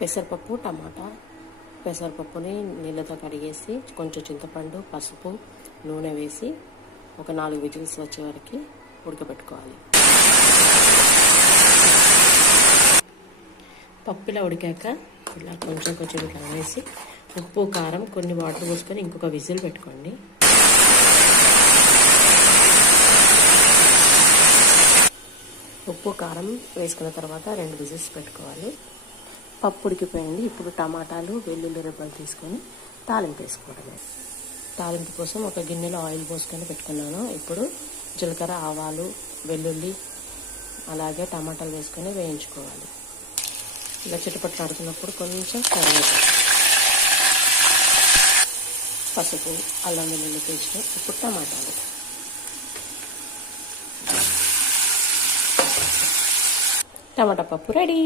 పెసరపప్పు, టమాటా. పెసరపప్పుని నీళ్ళతో కడిగేసి కొంచెం చింతపండు, పసుపు, నూనె వేసి ఒక 4 విజిల్స్ వచ్చే వరకు ఉడకబెట్టుకోవాలి. పప్పు ఇలా ఉడికాక ఇలా కొంచెం ఇట్లా వేసి ఉప్పు, కారం, కొన్ని వాటర్ పోసుకొని ఇంకొక విజిల్ పెట్టుకోండి. ఉప్పు, కారం వేసుకున్న తర్వాత 2 విజిల్స్ పెట్టుకోవాలి. పప్పు ఉడికిపోయింది. ఇప్పుడు టమాటాలు, వెల్లుల్లి రెబ్బలు తీసుకొని తాలింపు వేసుకోవడమే. తాలింపు కోసం ఒక గిన్నెలో ఆయిల్ పోసుకొని పెట్టుకున్నాను. ఇప్పుడు జీలకర్ర, ఆవాలు, వెల్లుల్లి అలాగే టమాటాలు వేసుకొని వేయించుకోవాలి. ఇలా చిటపట్లు ఆడుతున్నప్పుడు కొంచెం కరివేపాకు, పసుపు, అల్లం వెల్లుల్లి పేస్ట్, ఇప్పుడు టమాటాలు. టమాటా పప్పు రెడీ.